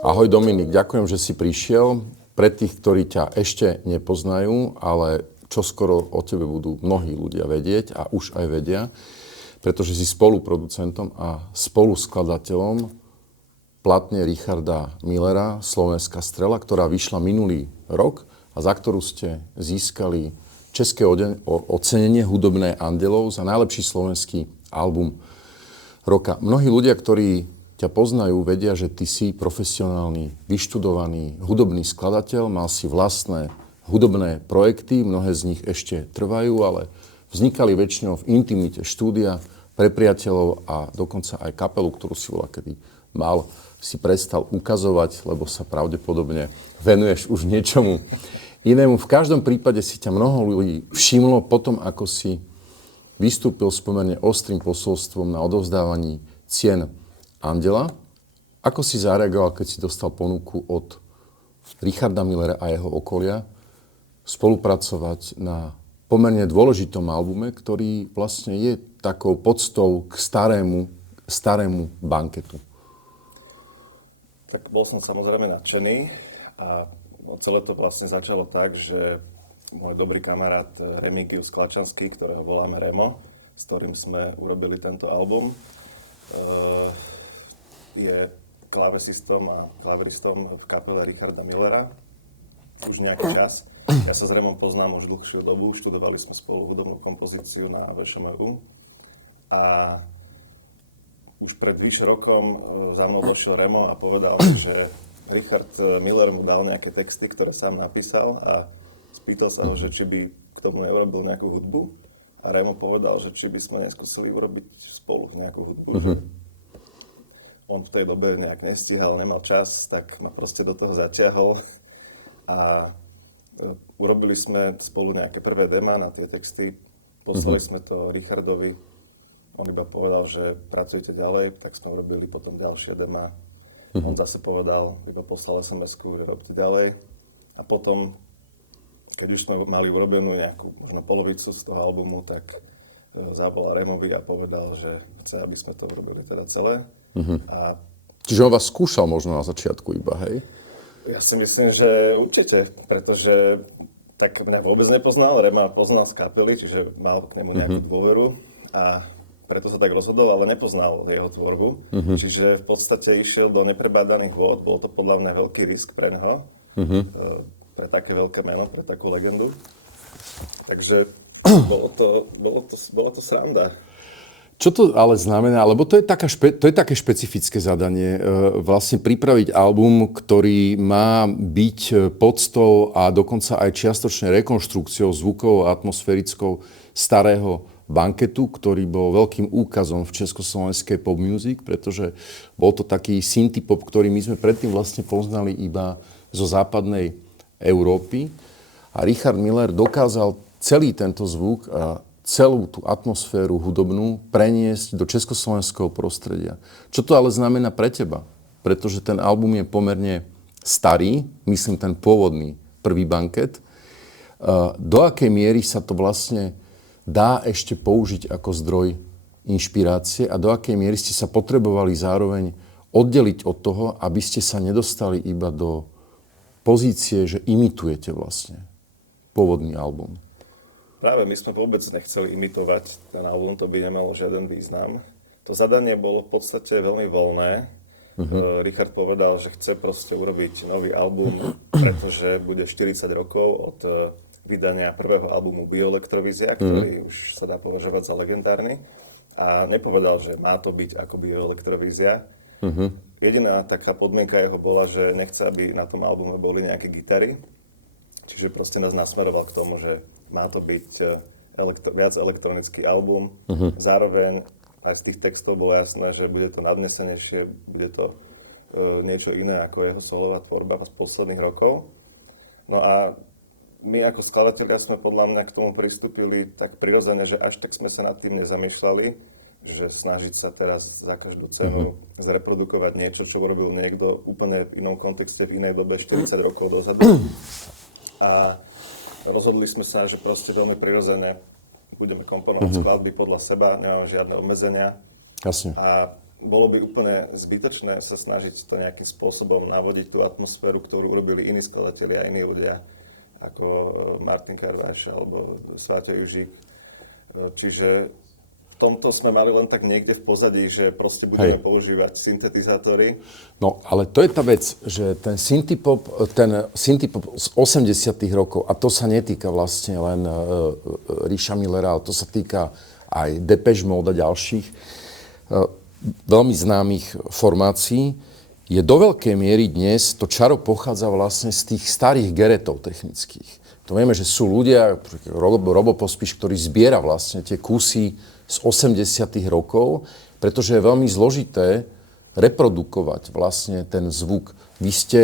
Ahoj Dominik, ďakujem, že si prišiel. Pre tých, ktorí ťa ešte nepoznajú, ale čoskoro o tebe budú mnohí ľudia vedieť a už aj vedia, pretože si spoluproducentom a spoluskladateľom platne Richarda Millera Slovenská strela, ktorá vyšla minulý rok a za ktorú ste získali české ocenenie Hudobné Andelov za najlepší slovenský album roka. Mnohí ľudia, ktorí ťa poznajú, vedia, že ty si profesionálny, vyštudovaný hudobný skladateľ, mal si vlastné hudobné projekty, mnohé z nich ešte trvajú, ale vznikali väčšinou v intimite štúdia pre priateľov a dokonca aj kapelu, ktorú si voľakedy mal, si prestal ukazovať, lebo sa pravdepodobne venuješ už niečomu inému. V každom prípade si ťa mnoho ľudí všimlo potom, ako si vystúpil s pomerne ostrým posolstvom na odovzdávaní cien Andela. Ako si zareagoval, keď si dostal ponuku od Richarda Millera a jeho okolia spolupracovať na pomerne dôležitom albume, ktorý vlastne je takou poctou k starému banketu? Tak bol som samozrejme nadšený a celé to vlastne začalo tak, že môj dobrý kamarát Remigius Klačanský, ktorého voláme Remo, s ktorým sme urobili tento album, je klávesistom a klaviristom v kapele Richarda Millera už nejaký čas. Ja sa s Remom poznám už dlhšiu dobu, študovali sme spolu hudobnú kompozíciu na VŠMU a už pred vyše rokom za mnou došiel Remo a povedal, že Richard Miller mu dal nejaké texty, ktoré sám napísal a spýtal sa ho, že či by k tomu neurobil nejakú hudbu a Remo povedal, že či by sme neskúsili urobiť spolu nejakú hudbu. On v tej dobe nejak nestíhal, nemal čas, tak ma proste do toho zatiahol a urobili sme spolu nejaké prvé demá na tie texty, poslali sme to Richardovi, on iba povedal, že pracujte ďalej, tak sme urobili potom ďalšie demá. On zase povedal, iba poslal SMS-ku, že robte ďalej a potom, keď už sme mali urobenú nejakú možno polovicu z toho albumu, tak zavolal Removi a povedal, že chce, aby sme to urobili teda celé. A čiže on vás skúšal možno na začiatku iba, hej? ja si myslím, že určite, pretože tak mňa vôbec nepoznal, Rema poznal z kapely, čiže mal k nemu nejakú dôveru a preto sa tak rozhodol, ale nepoznal jeho tvorbu. Čiže v podstate išiel do neprebádaných vôd, bol to podľa mňa veľký risk pre neho, pre také veľké meno, pre takú legendu. Takže bolo to sranda. Čo to ale znamená? Lebo to je také špecifické zadanie. Vlastne pripraviť album, ktorý má byť poctou a dokonca aj čiastočne rekonštrukciou zvukovou a atmosférickou starého banketu, ktorý bol veľkým úkazom v československej pop music, pretože bol to taký synthpop, ktorý my sme predtým vlastne poznali iba zo západnej Európy. A Richard Miller dokázal celý tento zvuk a celú tú atmosféru hudobnú preniesť do československého prostredia. Čo to ale znamená pre teba? Pretože ten album je pomerne starý, myslím ten pôvodný prvý banket. Do akej miery sa to vlastne dá ešte použiť ako zdroj inšpirácie a do akej miery ste sa potrebovali zároveň oddeliť od toho, aby ste sa nedostali iba do pozície, že imitujete vlastne pôvodný album? Práve my sme vôbec nechceli imitovať ten album, to by nemalo žiaden význam. To zadanie bolo v podstate veľmi voľné. Richard povedal, že chce proste urobiť nový album, pretože bude 40 rokov od vydania prvého albumu Bioelektrovizia, ktorý už sa dá považovať za legendárny. A nepovedal, že má to byť ako Bioelektrovizia. Jediná taká podmienka jeho bola, že nechce, aby na tom albume boli nejaké gitary. Čiže proste nás nasmeroval k tomu, že má to byť viac elektronický album. Zároveň aj z tých textov bolo jasné, že bude to nadnesenejšie, bude to niečo iné ako jeho solová tvorba z posledných rokov. No a my ako skladatelia sme podľa mňa k tomu pristúpili tak prirodzene, že až tak sme sa nad tým nezamýšľali, že snažiť sa teraz za každú cenu zreprodukovať niečo, čo urobil niekto úplne v inom kontexte, v inej dobe 40 rokov dozadu. A rozhodli sme sa, že proste veľmi prirodzene budeme komponovať skladby podľa seba, nemáme žiadne obmedzenia. Jasne. A bolo by úplne zbytočné sa snažiť to nejakým spôsobom navodiť tú atmosféru, ktorú urobili iní skladatelia a iní ľudia, ako Martin Karváš alebo Sváťo Južík. Čiže v tomto sme mali len tak niekde v pozadí, že proste budeme používať syntetizátory. No, ale to je tá vec, že ten syntipop z 80. rokov, a to sa netýka vlastne len Ríša Millera, ale to sa týka aj Depeche Mode a ďalších veľmi známych formácií, je do veľkej miery dnes, to čaro pochádza vlastne z tých starých geretov technických. To vieme, že sú ľudia, Robo Pospíš, ktorý zbiera vlastne tie kusy z 80. rokov, pretože je veľmi zložité reprodukovať vlastne ten zvuk. Vy ste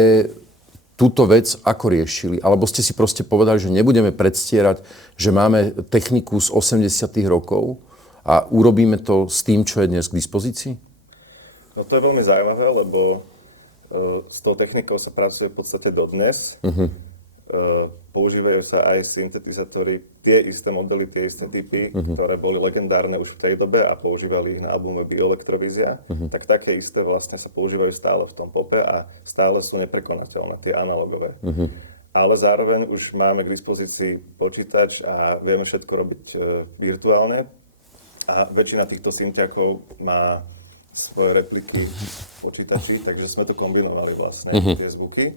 túto vec ako riešili? Alebo ste si proste povedali, že nebudeme predstierať, že máme techniku z 80. rokov a urobíme to s tým, čo je dnes k dispozícii? No to je veľmi zaujímavé, lebo s tou technikou sa pracuje v podstate dodnes. Používajú sa aj syntetizátory, tie isté modely, tie isté typy, ktoré boli legendárne už v tej dobe a používali ich na albume Bioelektrovízia, tak také isté vlastne sa používajú stále v tom pope a stále sú neprekonateľné, tie analogové. Ale zároveň už máme k dispozícii počítač a vieme všetko robiť virtuálne a väčšina týchto synťakov má svoje repliky v počítači, takže sme to kombinovali vlastne, tie zvuky.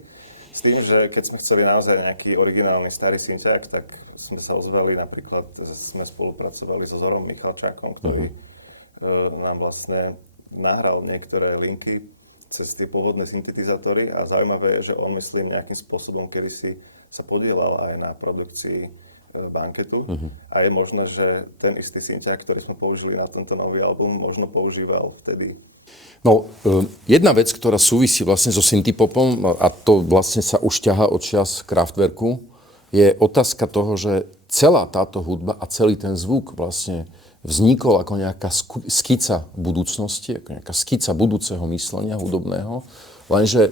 S tým, že keď sme chceli naozaj nejaký originálny starý synťák, tak sme sa ozvali, napríklad sme spolupracovali so Zorom Michalčákom, ktorý nám vlastne nahral niektoré linky cez tie pôvodné syntetizátory a zaujímavé je, že on, myslím, nejakým spôsobom kedysi sa podielal aj na produkcii Banketu a je možné, že ten istý synťák, ktorý sme použili na tento nový album, možno používal vtedy. No, jedna vec, ktorá súvisí vlastne so syntipopom, a to vlastne sa už ťahá od čias Kraftwerku, je otázka toho, že celá táto hudba a celý ten zvuk vlastne vznikol ako nejaká skica budúcnosti, ako nejaká skica budúceho myslenia hudobného, lenže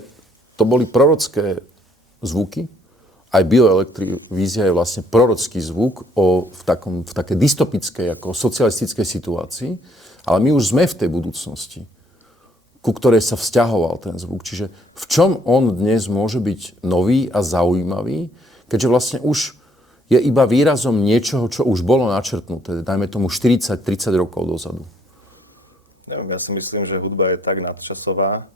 to boli prorocké zvuky. Aj Bioelektrovízia je vlastne prorocký zvuk v takej dystopickej, ako socialistickej situácii, ale my už sme v tej budúcnosti, ku ktorej sa vzťahoval ten zvuk. Čiže v čom on dnes môže byť nový a zaujímavý, keďže vlastne už je iba výrazom niečoho, čo už bolo načrtnuté, dajme tomu 40-30 rokov dozadu. Neviem, ja si myslím, že hudba je tak nadčasová,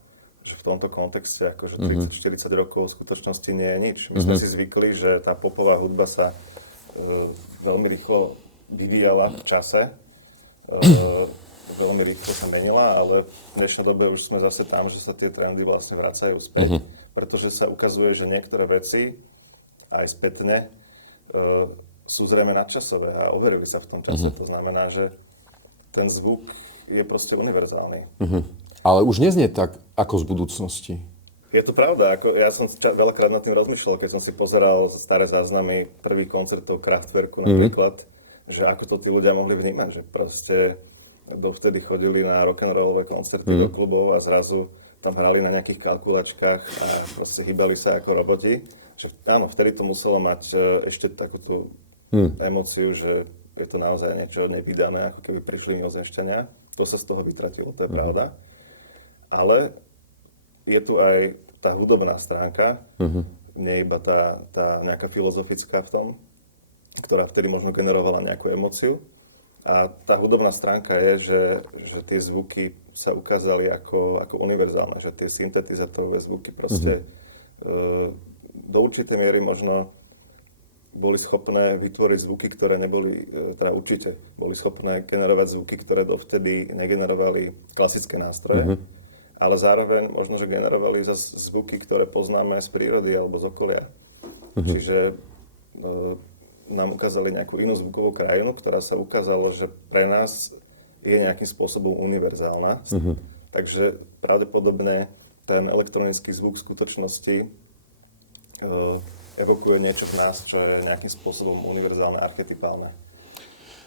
že v tomto kontexte akože 30-40 rokov v skutočnosti nie je nič. My sme si zvykli, že tá popová hudba sa veľmi rýchlo vyvíjala v čase, veľmi rýchlo sa menila, ale v dnešnej dobe už sme zase tam, že sa tie trendy vlastne vracajú späť, pretože sa ukazuje, že niektoré veci aj spätne sú zrejme nadčasové a overili sa v tom čase. To znamená, že ten zvuk je proste univerzálny. Ale už neznie tak, ako z budúcnosti. Je to pravda. Ja som veľakrát nad tým rozmýšľal, keď som si pozeral staré záznamy prvých koncertov Kraftwerku napríklad, že ako to tí ľudia mohli vnímať, že proste dovtedy chodili na rock'n'rollové koncerty do klubov a zrazu tam hrali na nejakých kalkulačkách a proste hýbali sa ako roboti. Že áno, vtedy to muselo mať ešte takúto emóciu, že je to naozaj niečo nevydané, ako keby prišli mimozemšťania. To sa z toho vytratilo, to je pravda. Ale je tu aj tá hudobná stránka, nie iba tá nejaká filozofická v tom, ktorá vtedy možno generovala nejakú emóciu. A tá hudobná stránka je, že tie zvuky sa ukázali ako univerzálne, že tie syntetizátorové zvuky proste do určitej miery možno boli schopné vytvoriť zvuky, ktoré neboli, teda určite boli schopné generovať zvuky, ktoré dovtedy negenerovali klasické nástroje. Ale zároveň možno, že generovali zase zvuky, ktoré poznáme z prírody alebo z okolia. Čiže nám ukázali nejakú inú zvukovú krajinu, ktorá sa ukázala, že pre nás je nejakým spôsobom univerzálna. Takže pravdepodobne ten elektronický zvuk v skutočnosti evokuje niečo v nás, čo je nejakým spôsobom univerzálne, archetypálne.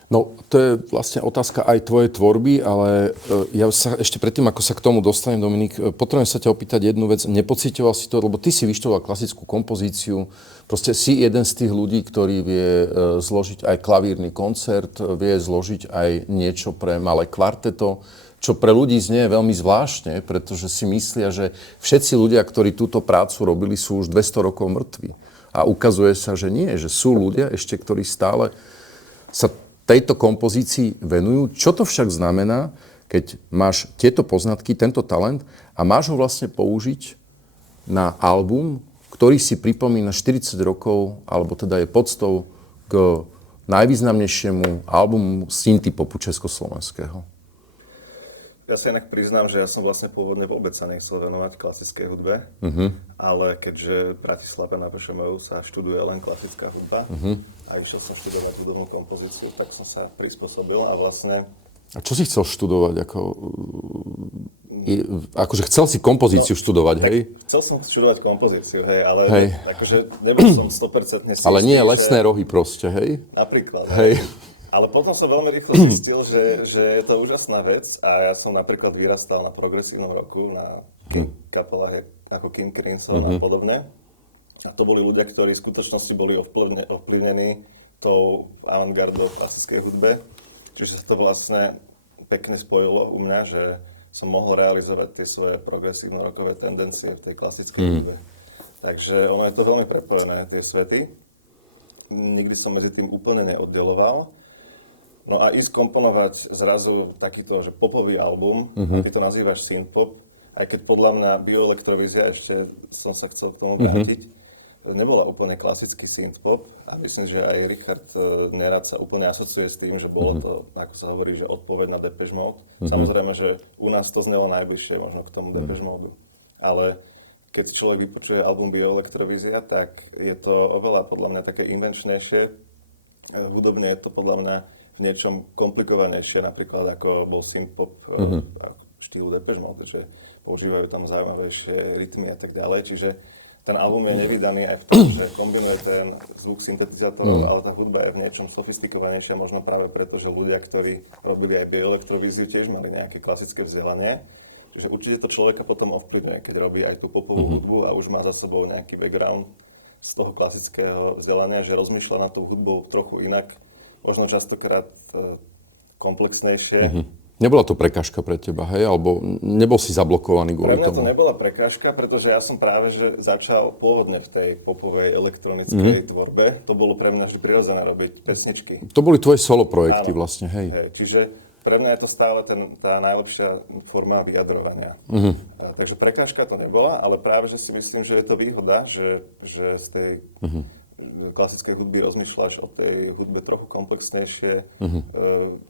No, to je vlastne otázka aj tvojej tvorby, ale ja sa ešte predtým, ako sa k tomu dostanem, Dominik, potrebujem sa ťa opýtať jednu vec. Nepocíťoval si to, lebo ty si vyštudoval klasickú kompozíciu, proste si jeden z tých ľudí, ktorý vie zložiť aj klavírny koncert, vie zložiť aj niečo pre malé kvarteto, čo pre ľudí znie veľmi zvláštne, pretože si myslia, že všetci ľudia, ktorí túto prácu robili, sú už 200 rokov mŕtvi. A ukazuje sa, že nie, že sú ľudia ešte, ktorí stále sa tejto kompozícii venujú. Čo to však znamená, keď máš tieto poznatky, tento talent a máš ho vlastne použiť na album, ktorý si pripomína 40 rokov, alebo teda je podstou k najvýznamnejšiemu albumu synthpopu československého? Ja sa inak priznám, že ja som vlastne pôvodne vôbec sa nechcel venovať klasickej hudbe, ale keďže v Bratislave na VŠMU sa študuje len klasická hudba a išiel som študovať hudobnú kompozíciu, tak som sa prispôsobil a vlastne... A čo si chcel študovať? Akože chcel si kompozíciu študovať, hej? Chcel som študovať kompozíciu, ale akože nebol som 100% si ale nie istý, lesné rohy proste, hej? Napríklad. Hej. Ale potom som veľmi rýchlo zistil, že je to úžasná vec a ja som napríklad vyrastal na progresívnom roku, na kapelách ako King Crimson a podobne. A to boli ľudia, ktorí v skutočnosti boli ovplyvnení tou avantgardou v klasickej hudbe. Čiže sa to vlastne pekne spojilo u mňa, že som mohol realizovať tie svoje progresívno-rockové tendencie v tej klasickej hudbe. Takže ono je to veľmi prepojené, tie svety. Nikdy som medzi tým úplne neoddeloval. No a ísť komponovať zrazu takýto, že popový album, a ty to nazývaš synthpop, aj keď podľa mňa Bioelektrovízia, ešte som sa chcel k tomu vrátiť, nebola úplne klasický synthpop a myslím, že aj Richard nerad sa úplne asociuje s tým, že bolo to, ako sa hovorí, že odpoveď na Depeche Mode. Samozrejme, že u nás to znelo najbližšie možno k tomu Depeche Mode. Ale keď človek vypočuje album Bioelektrovízia, tak je to oveľa podľa mňa také invenčnejšie. Hudobne je to podľa mňa v niečom komplikovanejšie, napríklad ako bol synthpop štýlu Depeche Mode, že používajú tam zaujímavejšie rytmy a tak ďalej. Čiže ten album je nevydaný aj v tom, že kombinuje ten zvuk syntetizátorov, ale tá hudba je v niečom sofistikovanejšia, možno práve preto, že ľudia, ktorí robili aj Bioelektrovíziu, tiež mali nejaké klasické vzdelanie. Čiže určite to človeka potom ovplyvňuje, keď robí aj tú popovú hudbu a už má za sebou nejaký background z toho klasického vzdelania, že rozmýšľa nad tou hudbou trochu inak, možno častokrát komplexnejšie. Nebola to prekážka pre teba, hej? Alebo nebol si zablokovaný kvôli tomu? Pre mňa to nebola prekážka, pretože ja som práve že začal pôvodne v tej popovej elektronickej tvorbe. To bolo pre mňa vždy prirodzené robiť pesničky. To boli tvoje solo projekty vlastne, hej? Čiže pre mňa je to stále tá najlepšia forma vyjadrovania. Takže prekážka to nebola, ale práve že si myslím, že je to výhoda, že z tej klasickej hudby rozmýšľaš o tej hudbe trochu komplexnejšie,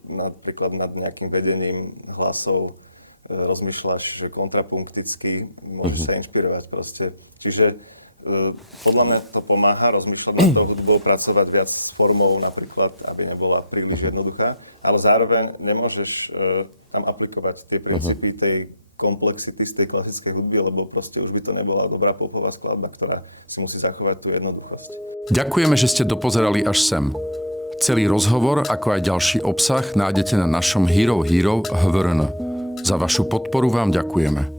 napríklad nad nejakým vedením hlasov, rozmýšľaš že kontrapunkticky, môžeš sa inšpirovať proste. Čiže podľa mňa to pomáha rozmýšľať nad tou hudbou, pracovať viac s formou napríklad, aby nebola príliš jednoduchá, ale zároveň nemôžeš tam aplikovať tie princípy tej komplexity z tej klasickej hudby, lebo proste už by to nebola dobrá popová skladba, ktorá si musí zachovať tú jednoduchosť. Ďakujeme, že ste dopozerali až sem. Celý rozhovor, ako aj ďalší obsah nájdete na našom Hero HVRN. Za vašu podporu vám ďakujeme.